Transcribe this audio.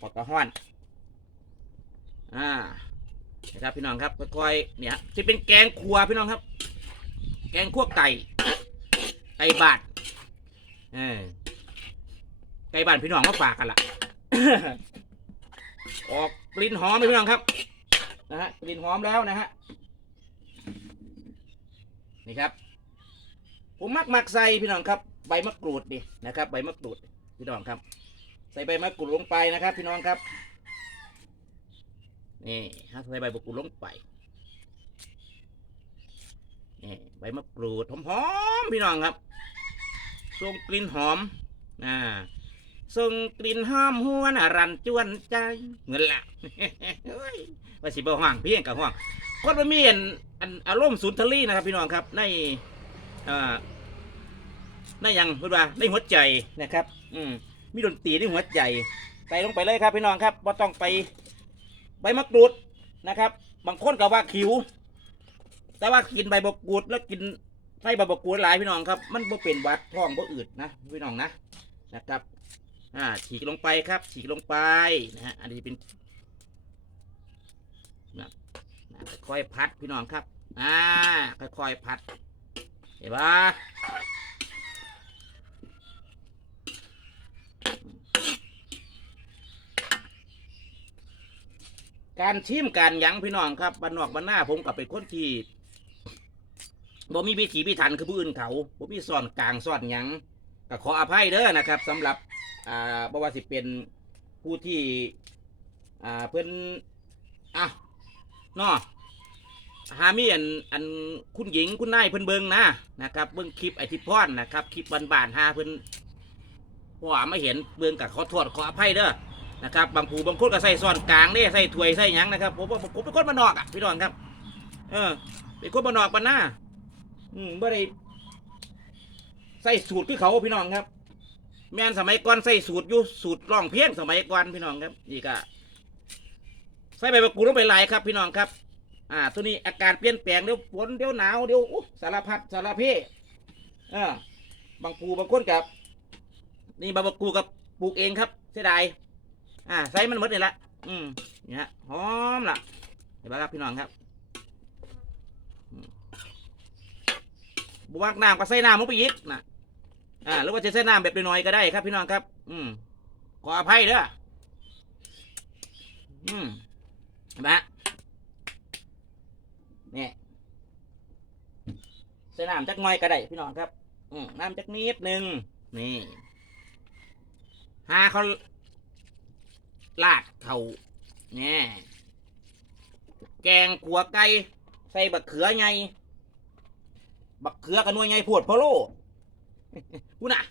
ปอกกระห้อน อ่านะครับพี่น้องครับค่อยๆเนี่ยที่เป็นแกงครัวพี่น้องครับ แกงคั่วไก่ ไก่บาดเออไก่บาดพี่น้องมาฝากกันล่ะ ออกกลิ่นหอมเลยพี่น้องครับ นะฮะกลิ่นหอมแล้วนะฮะ นี่ครับ ผมมักมักใส่พี่น้องครับ ใบมะกรูดดินะครับ ใบมะกรูดพี่น้องครับ ใส่ใบมะกรูดลงไปนะครับ พี่น้องครับนี่ฮะใส่ใบมะกรูดลงไปนี่ใบมะกรูดหอมๆพี่น้องครับส่งกลิ่นหอมอ่าส่งกลิ่นหอมหวนรันจวนใจเงินละว่าสิบ่ห่างเพียงกับห่างคนมันมีอันอันอารมณ์สุนทรีนะครับ พี่น้องครับ ในอ่าในยังพูดว่าในหัวใจนะครับ อืม มีดนตรีในหัวใจใส่ลงไปเลยครับพี่น้องครับว่าต้องไปใบมะกรูดนะครับ บางคนก็ว่าขิว แต่ว่ากินใบมะกรูดแล้วกินไส้ใบมะกรูดหลายพี่น้องครับ มันบ่เป็นวัดท้องบ่อืดนะพี่น้องนะนะครับ อ่า ฉีกลงไปครับ ฉีกลงไปนะฮะอันนี้เป็นนะนะค่อยพัดพี่น้องครับ อ่า ค่อยๆพัด เห็นปะ การชิมการยั้งพี่น้องครับบ้านนอกบ้านหน้าผมกับเป็นคนที่บ่มีวิถีพิถันคือผู้อื่นเขาบ่มีซ่อนกลางซ่อนยังก็ขออภัยเด้อนะครับสำหรับอ่าบ่ว่าสิเป็นผู้ที่อ่าเพิ่อนอะนาะหามีอันอันคุณหญิงคุณนายเพิ่นเบิงนะนะครับ เบิงคลิปไอทิพรนะครับคลิปบานๆหาเพิ่นว่าไม่เห็นเบิงกับขอโทษขออภัยเด้อ นะครับบางผูบางคนก็ใส่ซ่อนกลางเด้ใส่ถ้วยใส่หยังนะครับผมว่าผมเป็นคนบ้านนอกอะพี่น้องครับ เออเป็นคนบ้านนอกบ้านหน้าอืมบ่ได้ใส่สูตรคือเขาพี่น้องครับ แม่นสมัยก่อนใส่สูตรอยู่สูตรร้องเพียงสมัยก่อนพี่น้องครับนี่ก็ใส่ใบมะกรูดลงไปหลายครับ พี่น้องครับ อ่า ตัวนี้อาการเปลี่ยนแปลงเดี๋ยวฝนเดี๋ยวหนาวเดี๋ยวอุ๊ยสารพัดสารเพเอ่าบางปูบางคนกับ นี่ใบมะกูกับปลูกเองครับเสียดาย อ่าใส่มันหมดเลยละอืมนี่ฮะหอมล่ะเห็นไหมครับพี่น้องครับบวกน้ำก็ใส่น้ำลงไปอีกนะอ่าหรือว่าจะใช้น้ำแบบน้อยๆก็ได้ครับ พี่น้องครับ อืมขออภัยเด้ออืมเห็นไหมเนี่ยใส่น้ำจักน้อยก็ได้พี่น้องครับ อืมน้ำจักนิดหนึ่งนี่หาเขา ลาดเขาเนี่ยแกงขัวไก่ใส่บักเขือไงบักเขือกันวยไงพวดพะโล่กูน่ะ